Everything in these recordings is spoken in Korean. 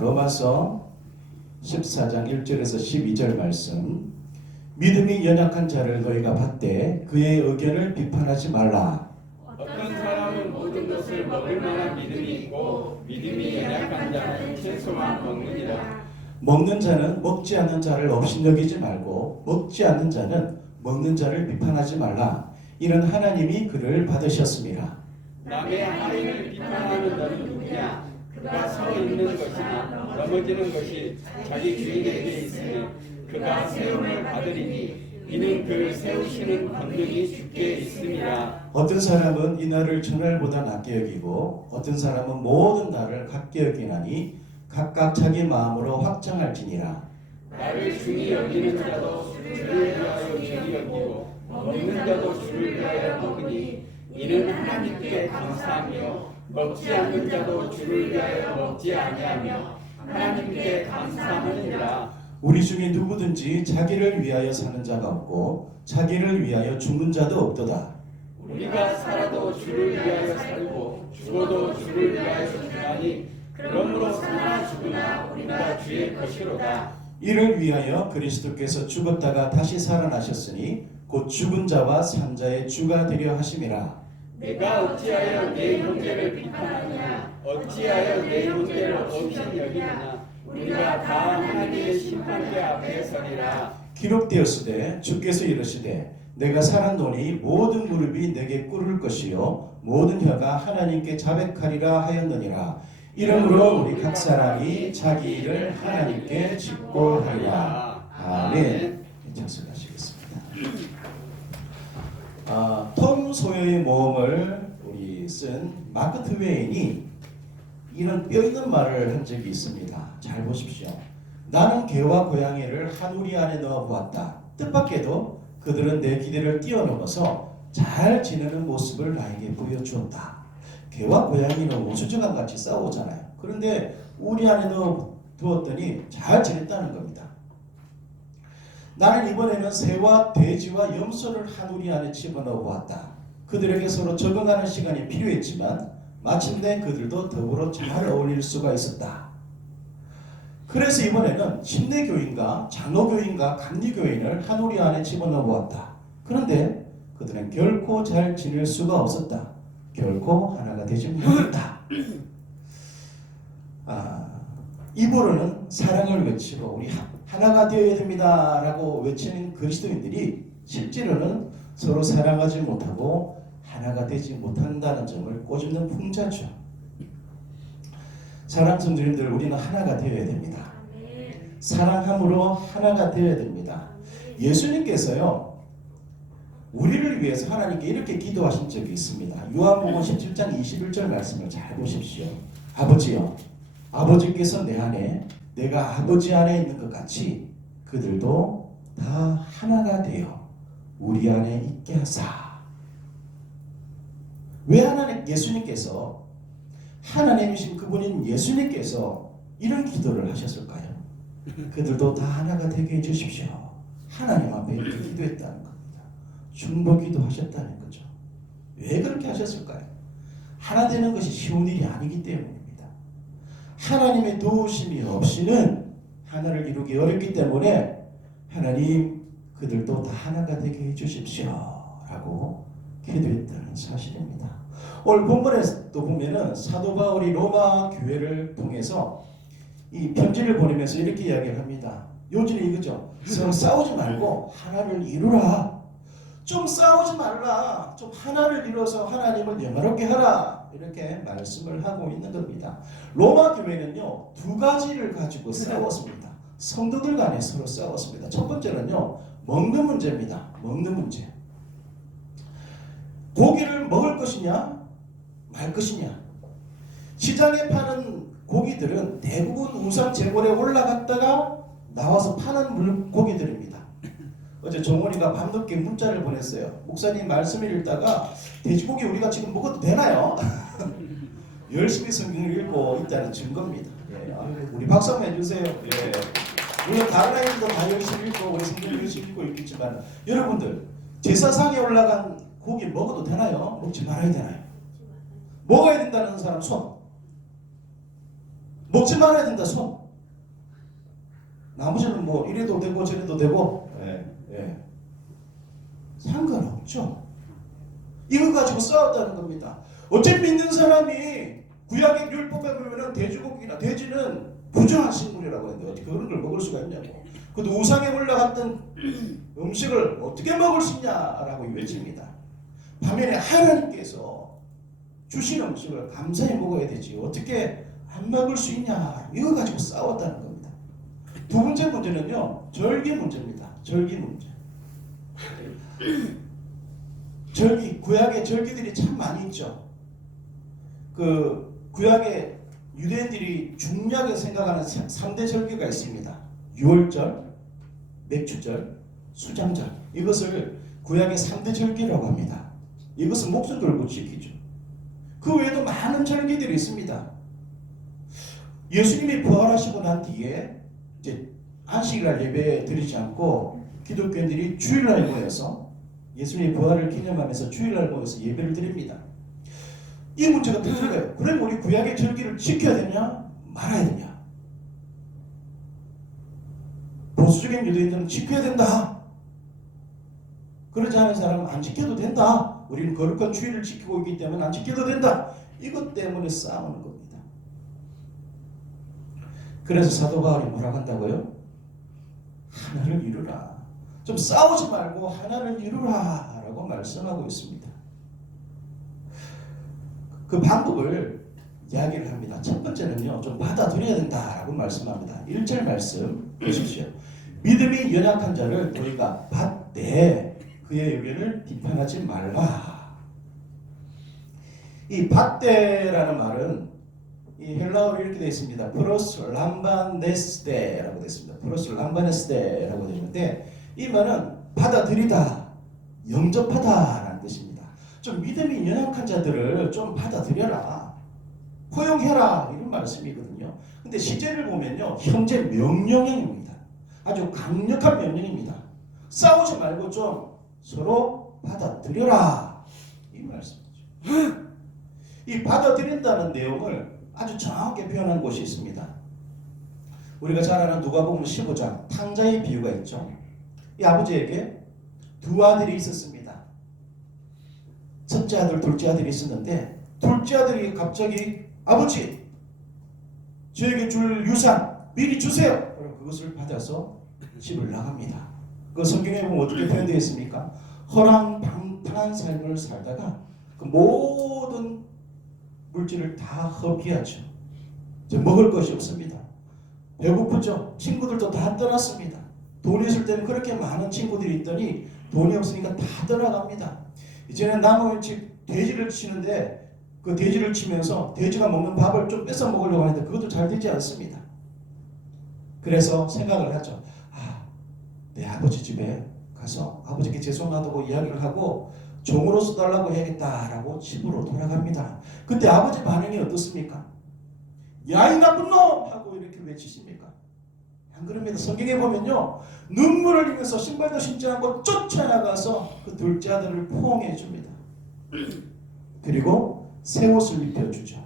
로마서 14장 1절에서 12절 말씀. 믿음이 연약한 자를 너희가 받되 그의 의견을 비판하지 말라. 어떤 사람은 모든 것을 먹을 만한 믿음이 있고 믿음이 연약한 자는 채소만 먹느니라. 먹는 자는 먹지 않는 자를 업신여기지 말고 먹지 않는 자는 먹는 자를 비판하지 말라. 이는 하나님이 그를 받으셨습니다. 남의 하인을 비판하는 너는 누구냐? 그가 서 있는 것이나 넘어지는 것이 자기 주인에게 있으니 그가 세움을 받으리니 이는 그를 세우시는 권능이 주께 있음이라. 어떤 사람은 이 날을 전날보다 낮게 여기고 어떤 사람은 모든 날을 같게 여기나니 각각 자기 마음으로 확정할지니라. 나를 중히 여기는 자도 주를 위하여 중히 여기고 먹는 자도 주를 위하여 먹으니 이는 하나님께 감사하며 먹지 않는 자도 주를 위하여 먹지 아니하며 하나님께 감사하느니라. 우리 중에 누구든지 자기를 위하여 사는 자가 없고 자기를 위하여 죽는 자도 없도다. 우리가 살아도 주를 위하여 살고 죽어도 주를 위하여 죽나니 그러므로 사나 죽으나 우리가 주의 것이로다. 이를 위하여 그리스도께서 죽었다가 다시 살아나셨으니 곧 죽은 자와 산 자의 주가 되려 하심이라. 내가 어찌하여 내 형제를 비판하느냐? 어찌하여 내 형제를 없인 여기느냐? 우리가 다 하나님의 심판대 앞에 서리라. 기록되었으되 주께서 이르시되 내가 살았노니 모든 무릎이 내게 꿇을 것이요 모든 혀가 하나님께 자백하리라 하였느니라. 이러므로 우리 각 사람이 자기 일을 하나님께 직고하리라. 아멘. 찬송하시겠습니다. 톰 소여의 모험을 우리 쓴 마크 트웨인이 이런 뼈있는 말을 한 적이 있습니다. 잘 보십시오. 나는 개와 고양이를 한 우리 안에 넣어 보았다. 뜻밖에도 그들은 내 기대를 뛰어넘어서 잘 지내는 모습을 나에게 보여주었다. 개와 고양이는 우수저간 같이 싸우잖아요. 그런데 우리 안에 넣어 두었더니 잘 지냈다는 겁니다. 나는 이번에는 새와 돼지와 염소를 한 우리 안에 집어넣어 보았다. 그들에게 서로 적응하는 시간이 필요했지만 마침내 그들도 더불어 잘 어울릴 수가 있었다. 그래서 이번에는 침례교인과 장로교인과 감리교인을 한 우리 안에 집어넣어 보았다. 그런데 그들은 결코 잘 지낼 수가 없었다. 결코 하나가 되지 못했다. 입으로는 사랑을 외치고 우리 하나가 되어야 됩니다 라고 외치는 그리스도인들이 실제로는 서로 사랑하지 못하고 하나가 되지 못한다는 점을 꼬집는 풍자죠. 사랑 성도님들, 우리는 하나가 되어야 됩니다. 사랑함으로 하나가 되어야 됩니다. 예수님께서요 우리를 위해서 하나님께 이렇게 기도하신 적이 있습니다. 요한복음 17장 21절 말씀을 잘 보십시오. 아버지요, 아버지께서 내 안에 내가 아버지 안에 있는 것 같이 그들도 다 하나가 되어 우리 안에 있게 하사. 왜 하나님, 예수님께서, 하나님이신 그분인 예수님께서 이런 기도를 하셨을까요? 그들도 다 하나가 되게 해주십시오. 하나님 앞에 이렇게 기도했다는 겁니다. 중보기도 하셨다는 거죠. 왜 그렇게 하셨을까요? 하나 되는 것이 쉬운 일이 아니기 때문입니다. 하나님의 도우심이 없이는 하나를 이루기 어렵기 때문에 하나님 그들도 다 하나가 되게 해주십시오 라고 기도했다는 사실입니다. 오늘 본문에도 보면은 사도 바울이 로마 교회를 통해서 이 편지를 보내면서 이렇게 이야기를 합니다. 요지는 이거죠. 서로 싸우지 말고 하나를 이루라. 좀 싸우지 말라. 좀 하나를 이루어서 하나님을 영화롭게 하라. 이렇게 말씀을 하고 있는 겁니다. 로마 교회는요 두 가지를 가지고 싸웠습니다. 성도들 간에 서로 싸웠습니다. 첫 번째는요 먹는 문제입니다. 먹는 문제. 고기를 먹을 것이냐 말 것이냐. 시장에 파는 고기들은 대부분 우상 재벌에 올라갔다가 나와서 파는 물고기들입니다. 어제 정원이가 밤늦게 문자를 보냈어요. 목사님 말씀을 읽다가 돼지고기 우리가 지금 먹어도 되나요? 열심히 성경을 읽고 있다는 증거입니다. 예, 우리 박수 한번 해주세요. 예. 물론 다른 아이들도 다 열심히 읽고 우리 성경을 열심히 읽고 있겠지만 여러분들 제사상에 올라간 고기 먹어도 되나요? 먹지 말아야 되나요? 먹어야 된다는 사람 손. 먹지 말아야 된다 손. 나머지는 뭐 이래도 되고 저래도 되고 상관없죠. 이거 가지고 싸웠다는 겁니다. 어차피 믿는 사람이 구약의 율법에 보면은 돼지고기나 돼지는 부정한 식물이라고 했는데 어떻게 그런 걸 먹을 수가 있냐고. 그래도 우상에 올라갔던 음식을 어떻게 먹을 수 있냐라고 외칩니다. 반면에 하나님께서 주신 음식을 감사히 먹어야 되지 어떻게 안 먹을 수 있냐 이거 가지고 싸웠다는 겁니다. 두 번째 문제는요 절기 문제입니다. 절기 문제. 절기 구약에 절기들이 참 많이 있죠. 그 구약에 유대인들이 중요하게 생각하는 3대 절기가 있습니다. 유월절, 맥주절, 수장절. 이것을 구약의 3대 절기라고 합니다. 이것은 목숨 걸고 지키죠. 그 외에도 많은 절기들이 있습니다. 예수님이 부활하시고 난 뒤에 이제 안식일날 예배 드리지 않고 기독교인들이 주일날 모여서 예수님의 부활을 기념하면서 주일날 모여서 예배를 드립니다. 이 문제가 터진 거예요. 그럼 우리 구약의 절기를 지켜야 되냐 말아야 되냐. 보수적인 유대인들은 지켜야 된다. 그러지 않은 사람은 안 지켜도 된다. 우리는 거룩한 주일을 지키고 있기 때문에 안 지켜도 된다. 이것 때문에 싸우는 겁니다. 그래서 사도 바울이 뭐라고 한다고요? 하나를 이루라. 좀 싸우지 말고 하나를 이루라 라고 말씀하고 있습니다. 그 방법을 이야기를 합니다. 첫 번째는요 좀 받아들여야 된다라고 말씀합니다. 1절 말씀 보십시오. 믿음이 연약한 자를 너희가 받되 그의 의견을 비판하지 말라. 이 받되라는 말은 이 헬라어로 이렇게 되어 있습니다. 프로스 람바네스데라고 되어 있습니다. 프로스 람바네스데라고 되어 있는데 이 말은 받아들이다, 영접하다라는 뜻입니다. 좀 믿음이 연약한 자들을 좀 받아들여라, 포용해라 이런 말씀이거든요. 근데 시제를 보면요 현재 명령형입니다. 아주 강력한 명령입니다. 싸우지 말고 좀 서로 받아들여라 이 말씀이죠. 이 받아들인다는 내용을 아주 정확하게 표현한 곳이 있습니다. 우리가 잘 아는 누가복음 15장 탕자의 비유가 있죠. 이 아버지에게 두 아들이 있었습니다. 첫째 아들, 둘째 아들이 있었는데 둘째 아들이 갑자기 아버지 저에게 줄 유산 미리 주세요. 그럼 그것을 받아서 집을 나갑니다. 그 성경에 보면 어떻게 표현되어 있습니까? 허랑방탕한 삶을 살다가 그 모든 물질을 다 허비하죠. 이제 먹을 것이 없습니다. 배고프죠. 친구들도 다 떠났습니다. 돈이 있을 때는 그렇게 많은 친구들이 있더니 돈이 없으니까 다 떠나갑니다. 이제는 남은 집 돼지를 치는데 그 돼지를 치면서 돼지가 먹는 밥을 좀 뺏어 먹으려고 하는데 그것도 잘 되지 않습니다. 그래서 생각을 하죠. 내 아버지 집에 가서 아버지께 죄송하다고 이야기를 하고 종으로서 달라고 해야겠다라고 집으로 돌아갑니다. 그때 아버지 반응이 어떻습니까? 야 이 나쁜 놈! 하고 이렇게 외치십니까? 안 그럽니다. 성경에 보면요 눈물을 흘리면서 신발도 신지 않고 쫓아나가서 그 둘째 아들을 포옹해 줍니다. 그리고 새 옷을 입혀주죠.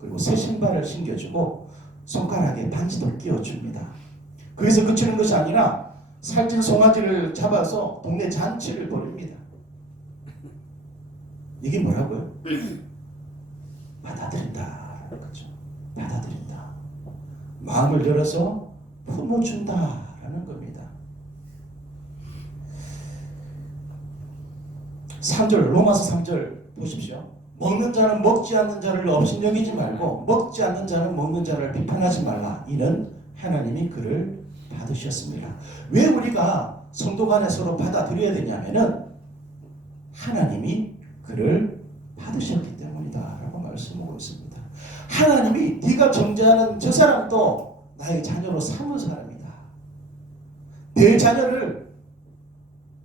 그리고 새 신발을 신겨주고 손가락에 반지도 끼워줍니다. 거기서 그치는 것이 아니라 살찐 송아지를 잡아서 동네 잔치를 벌입니다. 이게 뭐라고요? 받아들인다라는 거죠. 받아들인다. 마음을 열어서 품어준다라는 겁니다. 3절 로마서 3절 보십시오. 먹는 자는 먹지 않는 자를 업신여기지 말고 먹지 않는 자는 먹는 자를 비판하지 말라. 이는 하나님이 그를 받으셨습니다. 왜 우리가 성도 간에 서로 받아들여야 되냐면은 하나님이 그를 받으셨기 때문이다 라고 말씀하고 있습니다. 하나님이 네가 정죄하는 저 사람도 나의 자녀로 삼은 사람이다. 내 자녀를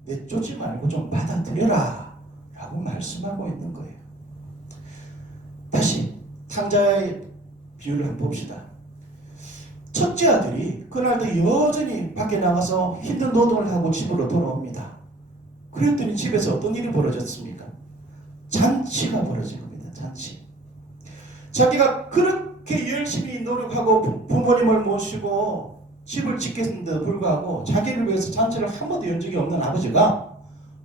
내쫓지 말고 좀 받아들여라 라고 말씀하고 있는 거예요. 다시 탕자의 비유를 한번 봅시다. 첫째 아들이 그날도 여전히 밖에 나가서 힘든 노동을 하고 집으로 돌아옵니다. 그랬더니 집에서 어떤 일이 벌어졌습니까? 잔치가 벌어진 겁니다. 잔치. 자기가 그렇게 그렇게 열심히 노력하고 부모님을 모시고 집을 짓겠는데도 불구하고 자기를 위해서 잔치를 한 번도 연 적이 없는 아버지가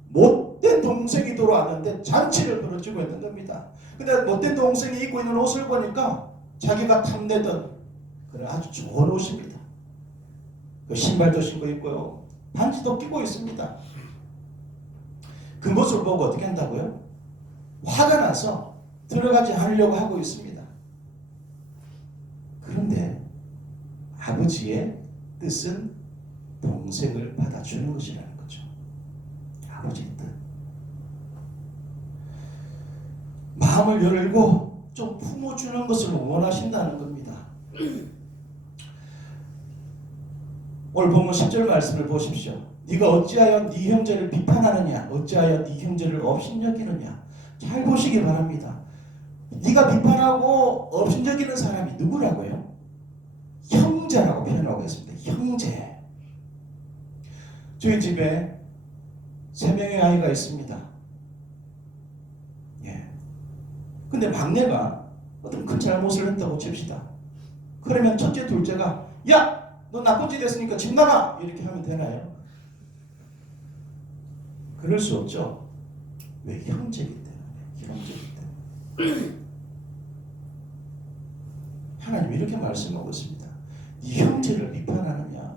못된 동생이 들어왔는데 잔치를 벌어주고 있는 겁니다. 근데 못된 동생이 입고 있는 옷을 보니까 자기가 탐내던 그런 아주 좋은 옷입니다. 그 신발도 신고 있고요. 반지도 끼고 있습니다. 그 모습을 보고 어떻게 한다고요? 화가 나서 들어가지 않으려고 하고 있습니다. 그런데 아버지의 뜻은 동생을 받아주는 것이라는 거죠. 아버지의 뜻. 마음을 열고 좀 품어주는 것을 원하신다는 겁니다. 오늘 본문 10절 말씀을 보십시오. 네가 어찌하여 네 형제를 비판하느냐, 어찌하여 네 형제를 업신여기느냐. 잘 보시기 바랍니다. 네가 비판하고 업신여기는 사람이 누구라고요? 형제라고 표현하고 있습니다. 형제. 저희 집에 3명의 아이가 있습니다. 예. 근데 막내가 어떤 큰 잘못을 했다고 칩시다. 그러면 첫째, 둘째가 야! 너 나쁜 짓 했으니까 집 나가! 이렇게 하면 되나요? 그럴 수 없죠. 왜? 형제이기 때문에. 형제이기 때문에. 하나님 이렇게 말씀하고 있습니다. 네 형제를 비판하느냐,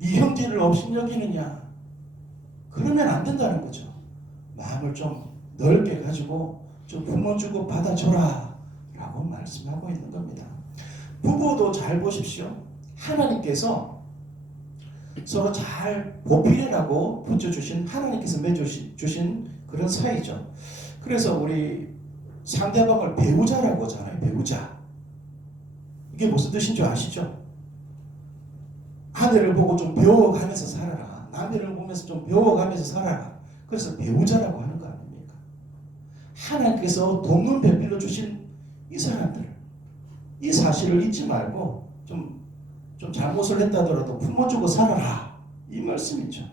네 형제를 업신여기느냐, 그러면 안 된다는 거죠. 마음을 좀 넓게 가지고 좀 품어주고 받아줘라 라고 말씀하고 있는 겁니다. 부부도 잘 보십시오. 하나님께서 서로 잘 보필이라고 붙여주신, 하나님께서 맺어주신 그런 사이죠. 그래서 우리 상대방을 배우자라고 하잖아요. 배우자. 이게 무슨 뜻인 줄 아시죠? 아내를 보고 좀 배워가면서 살아라. 남편을 보면서 좀 배워가면서 살아라. 그래서 배우자라고 하는 거 아닙니까? 하나님께서 돕는 배필로 주신 이 사람들, 이 사실을 잊지 말고 좀 잘못을 했다더라도 품어주고 살아라. 이 말씀이죠.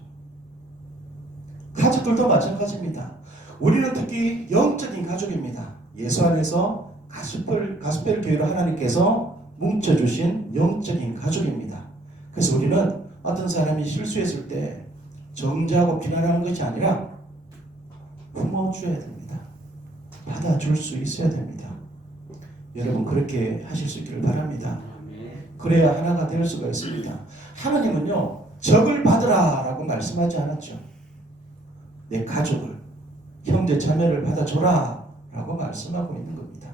가족들도 마찬가지입니다. 우리는 특히 영적인 가족입니다. 예수 안에서 가스펠 교회로 하나님께서 뭉쳐주신 영적인 가족입니다. 그래서 우리는 어떤 사람이 실수했을 때 정죄하고 비난하는 것이 아니라 품어줘야 됩니다. 받아줄 수 있어야 됩니다. 여러분 그렇게 하실 수 있기를 바랍니다. 그래야 하나가 될 수가 있습니다. 하나님은요, 적을 받으라 라고 말씀하지 않았죠. 내 가족을, 형제 자매를 받아줘라 라고 말씀하고 있는 겁니다.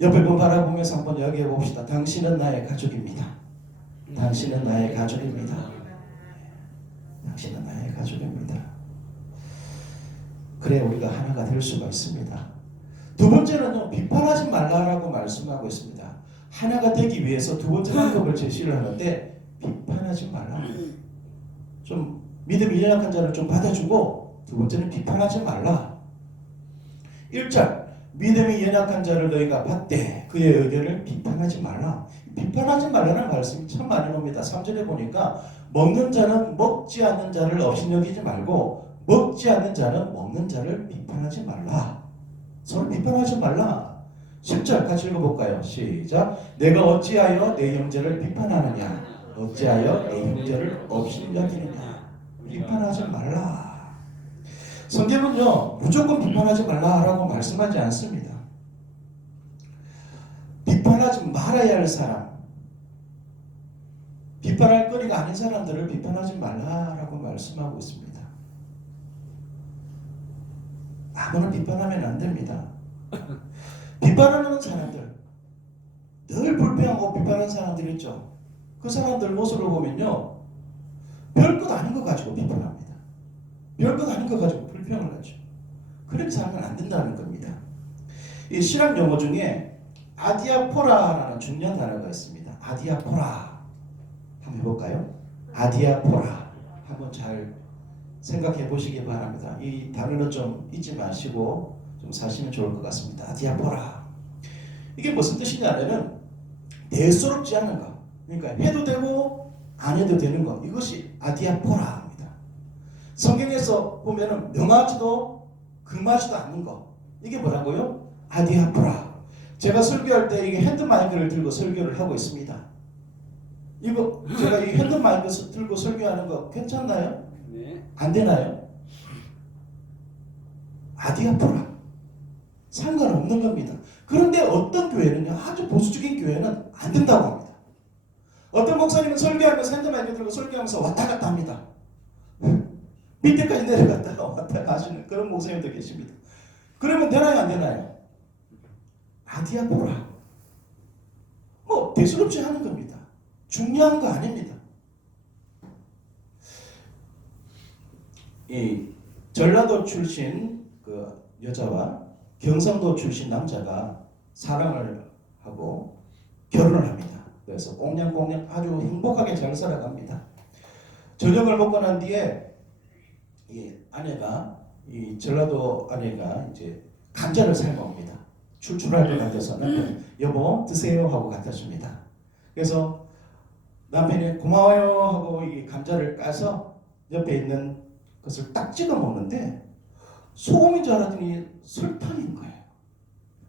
옆을 바라보면서 한번 이야기해 봅시다. 당신은 나의 가족입니다. 당신은 나의 가족입니다. 당신은 나의 가족입니다. 그래 우리가 하나가 될 수가 있습니다. 두 번째는요, 비판하지 말라라고 말씀하고 있습니다. 하나가 되기 위해서 두 번째 방법을 제시를 하는데 비판하지 말라. 좀 믿음이 연약한 자를 좀 받아주고 두 번째는 비판하지 말라. 1절 믿음이 연약한 자를 너희가 받되 그의 의견을 비판하지 말라. 비판하지 말라는 말씀이 참 많이 옵니다. 3절에 보니까 먹는 자는 먹지 않는 자를 업신여기지 말고 먹지 않는 자는 먹는 자를 비판하지 말라. 서로 비판하지 말라. 10절 같이 읽어볼까요? 시작. 내가 어찌하여 내 형제를 비판하느냐, 어찌하여 내 형제를 업신여기느냐. 비판하지 말라. 성경은요, 무조건 비판하지 말라라고 말씀하지 않습니다. 비판하지 말아야 할 사람, 비판할 거리가 아닌 사람들을 비판하지 말라라고 말씀하고 있습니다. 아무나 비판하면 안 됩니다. 비판하는 사람들, 늘 불평하고 비판하는 사람들 있죠. 그 사람들 모습을 보면요, 별것 아닌 거 가지고 비판합니다. 별것 아닌 거 가지고 불평을 하죠. 그렇게 살면 안 된다는 겁니다. 이 신학 용어 중에 아디아포라라는 중요한 단어가 있습니다. 아디아포라. 한번 해볼까요? 아디아포라. 한번 잘 생각해 보시기 바랍니다. 이 단어는 좀 잊지 마시고 좀 사시면 좋을 것 같습니다. 아디아포라. 이게 무슨 뜻이냐면은 대수롭지 않은 것. 그러니까 해도 되고 안 해도 되는 것. 이것이 아디아포라입니다. 성경에서 보면은 명하지도 금하지도 않는 것. 이게 뭐라고요? 아디아포라. 제가 설교할 때 이게 핸드 마이크를 들고 설교를 하고 있습니다. 이거 제가 이 핸드 마이크 들고 설교하는 거 괜찮나요? 네. 안 되나요? 아디아포라 상관없는 겁니다. 그런데 어떤 교회는요, 아주 보수적인 교회는 안 된다고 합니다. 어떤 목사님은 설교하면서 핸드 마이크 들고 설교하면서 왔다 갔다 합니다. 밑에까지 내려갔다가 왔다가 하시는 그런 목사님도 계십니다. 그러면 되나요, 안 되나요? 아디아포라 뭐 대수롭지 하는 겁니다. 중요한 거 아닙니다. 이 전라도 출신 그 여자와 경상도 출신 남자가 사랑을 하고 결혼을 합니다. 그래서 꽁냥꽁냥 아주 행복하게 잘 살아갑니다. 저녁을 먹고 난 뒤에 이 아내가, 이 전라도 아내가 이제 감자를 삶아옵니다. 출출할 것 같아서는 여보 드세요 하고 갖다 줍니다. 그래서 남편이 고마워요 하고 이 감자를 까서 옆에 있는 것을 딱 찍어 먹는데 소금인 줄 알았더니 설탕인 거예요.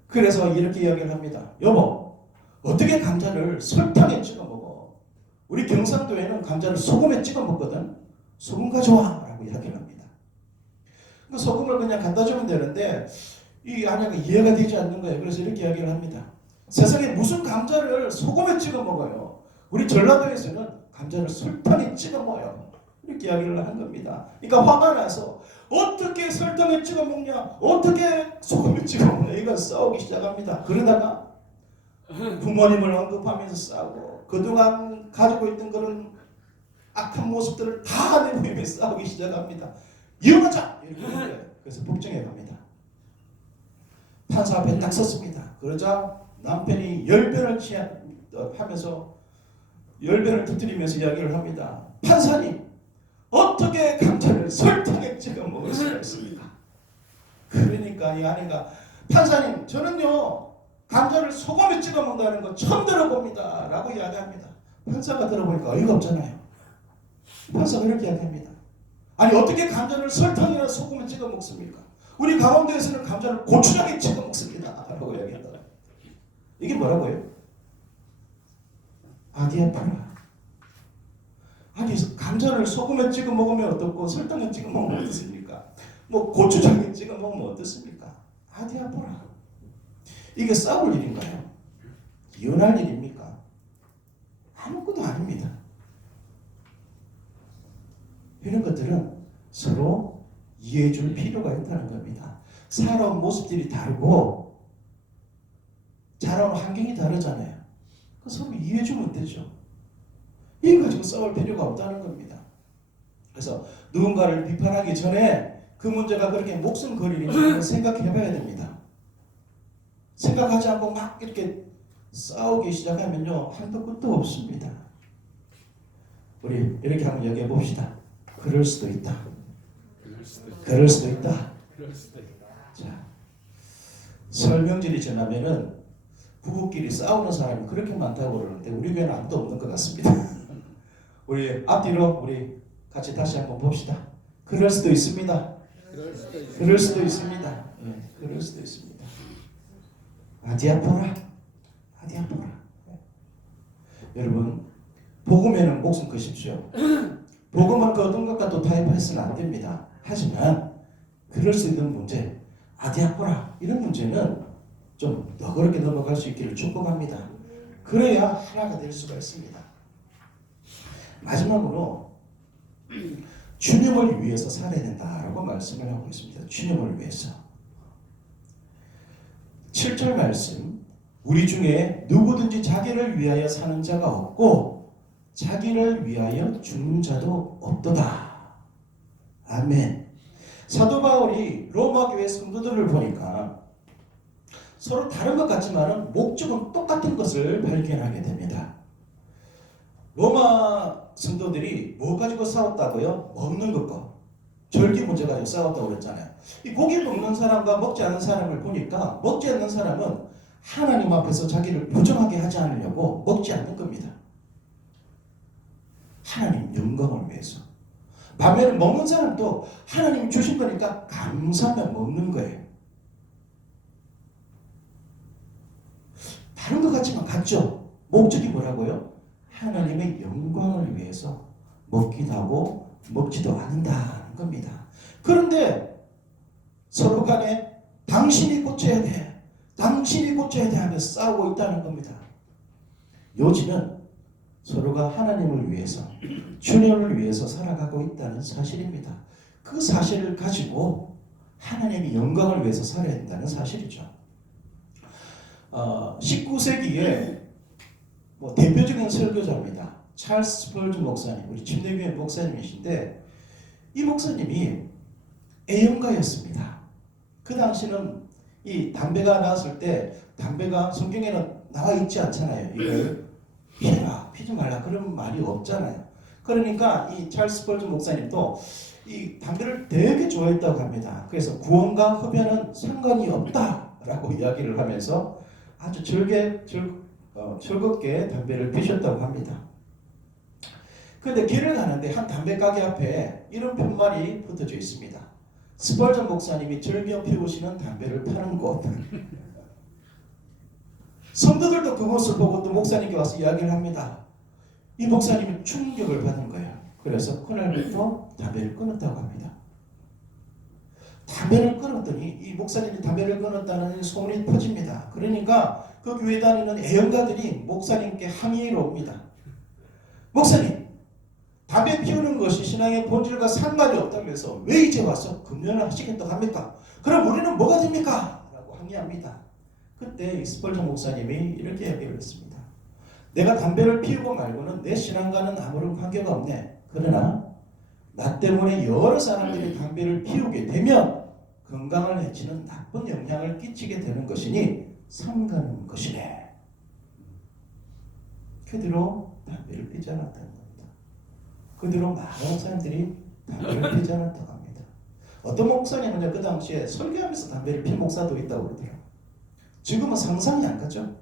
그래서 이렇게 이야기를 합니다. 여보, 어떻게 감자를 설탕에 찍어 먹어? 우리 경상도에는 감자를 소금에 찍어 먹거든. 소금 가져와 라고 이야기를 합니다. 그 소금을 그냥 갖다 주면 되는데 이 아내가 이해가 되지 않는 거예요. 그래서 이렇게 이야기를 합니다. 세상에 무슨 감자를 소금에 찍어 먹어요? 우리 전라도에서는 감자를 설탕에 찍어 먹어요. 이렇게 이야기를 한 겁니다. 그러니까 화가 나서 어떻게 설탕에 찍어 먹냐? 어떻게 소금에 찍어 먹냐? 이거 싸우기 시작합니다. 그러다가 부모님을 언급하면서 싸우고 그동안 가지고 있던 그런 악한 모습들을 다 내보이면서 싸우기 시작합니다. 이혼하자! 이렇게 해요. 그래서 법정에 갑니다. 판사 앞에 딱 섰습니다. 그러자 남편이 열변을 하면서 열변을 터뜨리면서 이야기를 합니다. 판사님, 어떻게 감자를 설탕에 찍어 먹을 수가 있습니까? 그러니까 이 아내가 판사님, 저는요 감자를 소금에 찍어 먹는다는 거 처음 들어봅니다 라고 이야기합니다. 판사가 들어보니까 어이가 없잖아요. 판사가 이렇게 이야기합니다. 아니 어떻게 감자를 설탕이나 소금에 찍어 먹습니까? 우리 강원도에서는 감자를 고추장에 찍어 먹습니다 라고 이야기한다. 이게 뭐라고요? 아디아파라. 아니 감자를 소금에 찍어 먹으면 어떻고 설탕에 찍어 먹으면 어떻습니까? 뭐 고추장에 찍어 먹으면 어떻습니까? 아디아파라. 이게 싸울 일인가요? 이혼할 일입니까? 아무것도 아닙니다. 이런 것들은 서로 이해해 줄 필요가 있다는 겁니다. 살아온 모습들이 다르고 자라온 환경이 다르잖아요. 그 서로 이해해 주면 되죠. 이거 가지고 싸울 필요가 없다는 겁니다. 그래서 누군가를 비판하기 전에 그 문제가 그렇게 목숨 걸리는지 생각해 봐야 됩니다. 생각하지 않고 막 이렇게 싸우기 시작하면요 한도 끝도 없습니다. 우리 이렇게 한번 얘기해 봅시다. 그럴 수도 있다. 그럴 수도 있다. 자, 설명절이 지나면은 부부끼리 싸우는 사람이 그렇게 많다고 그러는데 우리 교회는 아무도 없는 것 같습니다. 우리 앞뒤로 우리 같이 다시 한번 봅시다. 그럴 수도 있습니다. 그럴 수도 있습니다. 네, 그럴 수도 있습니다. 아디아포라, 아디아포라. 네. 여러분, 복음에는 목숨 거십시오. 복음은 그 어떤 것과 또 타협해서는 안 됩니다. 하지만 그럴 수 있는 문제, 아디아포라 이런 문제는 좀 너그럽게 넘어갈 수 있기를 축복합니다. 그래야 하나가 될 수가 있습니다. 마지막으로 주님을 위해서 살아야 된다라고 말씀을 하고 있습니다. 주님을 위해서. 7절 말씀, 우리 중에 누구든지 자기를 위하여 사는 자가 없고 자기를 위하여 죽는 자도 없도다. 아멘. 사도 바울이 로마 교회 성도들을 보니까 서로 다른 것 같지만 목적은 똑같은 것을 발견하게 됩니다. 로마 성도들이 뭐 가지고 싸웠다고요? 먹는 것과 절기 문제 가지고 싸웠다고 그랬잖아요. 이 고기 먹는 사람과 먹지 않는 사람을 보니까 먹지 않는 사람은 하나님 앞에서 자기를 부정하게 하지 않으려고 먹지 않는 겁니다. 하나님 영광을 위해서. 반면에 먹는 사람도 하나님이 주신 거니까 감사하며 먹는 거예요. 다른 것 같지만 같죠. 목적이 뭐라고요? 하나님의 영광을 위해서 먹기도 하고 먹지도 않는다는 겁니다. 그런데 서로 간에 당신이 고쳐야 돼, 당신이 고쳐야 돼 하면서 싸우고 있다는 겁니다. 요지는 서로가 하나님을 위해서, 주님을 위해서 살아가고 있다는 사실입니다. 그 사실을 가지고 하나님의 영광을 위해서 살아야 된다는 사실이죠. 19세기에 대표적인 설교자입니다. 찰스 스펄전 목사님, 우리 침례교회 목사님이신데 이 목사님이 애연가였습니다. 그 당시는 이 담배가 나왔을 때 담배가 성경에는 나와 있지 않잖아요. 이걸 피해라, 피지 말라 그런 말이 없잖아요. 그러니까 이 찰스 스펄전 목사님도 이 담배를 되게 좋아했다고 합니다. 그래서 구원과 흡연은 상관이 없다라고 이야기를 하면서 아주 즐겁게 담배를 피셨다고 합니다. 그런데 길을 가는데 한 담배 가게 앞에 이런 편말이 붙어져 있습니다. 스펄전 목사님이 즐겨 피우시는 담배를 파는 곳. 성도들도 그곳을 보고 또 목사님께 와서 이야기를 합니다. 이 목사님은 충격을 받은 거예요. 그래서 그날부터 담배를 끊었다고 합니다. 담배를 끊었더니 이 목사님이 담배를 끊었다는 소문이 퍼집니다. 그러니까 그 교회 다니는 애연가들이 목사님께 항의로 옵니다. 목사님, 담배 피우는 것이 신앙의 본질과 상관이 없다고 해서 왜 이제 와서 금연을 하시겠다고 합니까? 그럼 우리는 뭐가 됩니까? 라고 항의합니다. 그때 스펄전 목사님이 이렇게 얘기를 했습니다. 내가 담배를 피우고 말고는 내 신앙과는 아무런 관계가 없네. 그러나 나 때문에 여러 사람들이 담배를 피우게 되면 건강을 해치는 나쁜 영향을 끼치게 되는 것이니 삼가는 것이네. 그 뒤로 담배를 피지 않았다는 겁니다. 그 뒤로 많은 사람들이 담배를 피지 않았다고 합니다. 어떤 목사님은 그 당시에 설교하면서 담배를 핀 목사도 있다고 그러더라고요. 지금은 상상이 안 가죠.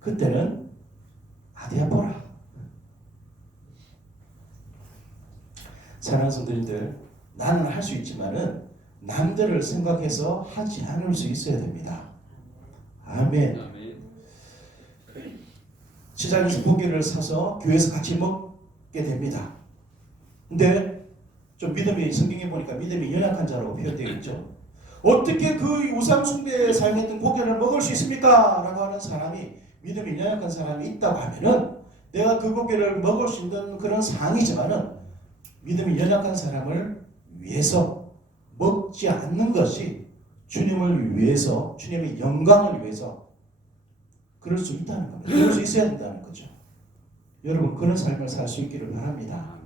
그때는 아디아포라. 사랑하는 성도님들, 나는 할 수 있지만은 남들을 생각해서 하지 않을 수 있어야 됩니다. 아멘. 시장에서 고기를 사서 교회에서 같이 먹게 됩니다. 근데 좀 믿음이, 성경에 보니까 믿음이 연약한 자라고 표현되어 있죠. 어떻게 그 우상 숭배에 사용했던 고기를 먹을 수 있습니까? 라고 하는 사람이, 믿음이 연약한 사람이 있다고 하면은 내가 그 고기를 먹을 수 있는 그런 상황이지만은 믿음이 연약한 사람을 위해서 먹지 않는 것이 주님을 위해서, 주님의 영광을 위해서 그럴 수 있다는 겁니다. 그럴 수 있어야 된다는 거죠. 여러분, 그런 삶을 살 수 있기를 바랍니다.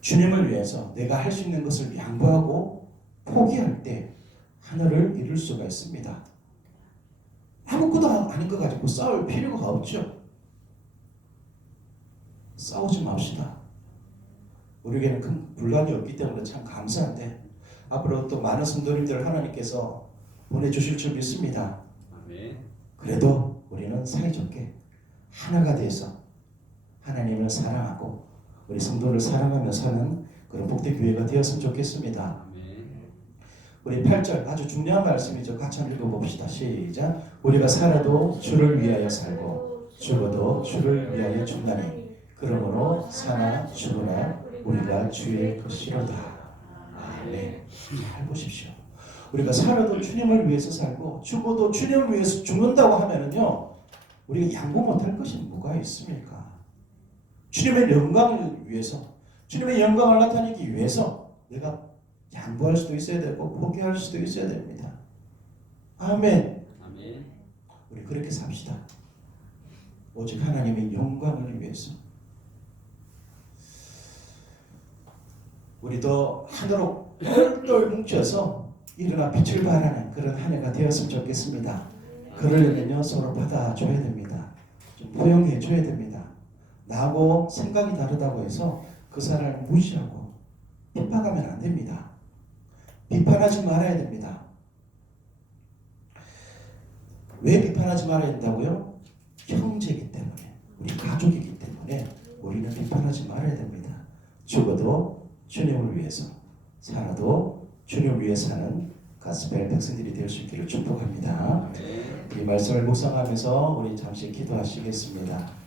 주님을 위해서 내가 할 수 있는 것을 양보하고 포기할 때 하늘을 이룰 수가 있습니다. 아무것도 아닌 거 가지고 싸울 필요가 없죠. 싸우지 맙시다. 우리에게는 큰 분란이 없기 때문에 참 감사한데 앞으로 또 많은 성도님들 하나님께서 보내주실 줄 믿습니다. 그래도 우리는 사이좋게 하나가 돼서 하나님을 사랑하고 우리 성도를 사랑하며 사는 그런 복된 교회가 되었으면 좋겠습니다. 우리 8절 아주 중요한 말씀이죠. 같이 한번 읽어봅시다. 시작. 우리가 살아도 주를 위하여 살고 죽어도 주를 위하여 죽나니 그러므로 사나 죽으나 우리가 주의 것이로다. 아멘. 잘 보십시오. 우리가 살아도 주님을 위해서 살고 죽어도 주님을 위해서 죽는다고 하면은요, 우리가 양보 못할 것이 뭐가 있습니까? 주님의 영광을 위해서, 주님의 영광을 나타내기 위해서 내가 양보할 수도 있어야 되고 포기할 수도 있어야 됩니다. 아멘. 우리 그렇게 삽시다. 오직 하나님의 영광을 위해서. 우리도 하나로 똘똘 뭉쳐서 일어나 빛을 발하는 그런 한 해가 되었으면 좋겠습니다. 그러려면요, 서로 받아줘야 됩니다. 좀 포용해줘야 됩니다. 나하고 생각이 다르다고 해서 그 사람을 무시하고 비판하면 안 됩니다. 비판하지 말아야 됩니다. 왜 비판하지 말아야 된다고요? 형제이기 때문에, 우리 가족이기 때문에 우리는 비판하지 말아야 됩니다. 죽어도 주님을 위해서, 살아도 주님을 위해 사는 가스펠 백성들이 될 수 있기를 축복합니다. 이 말씀을 묵상하면서 우리 잠시 기도하시겠습니다.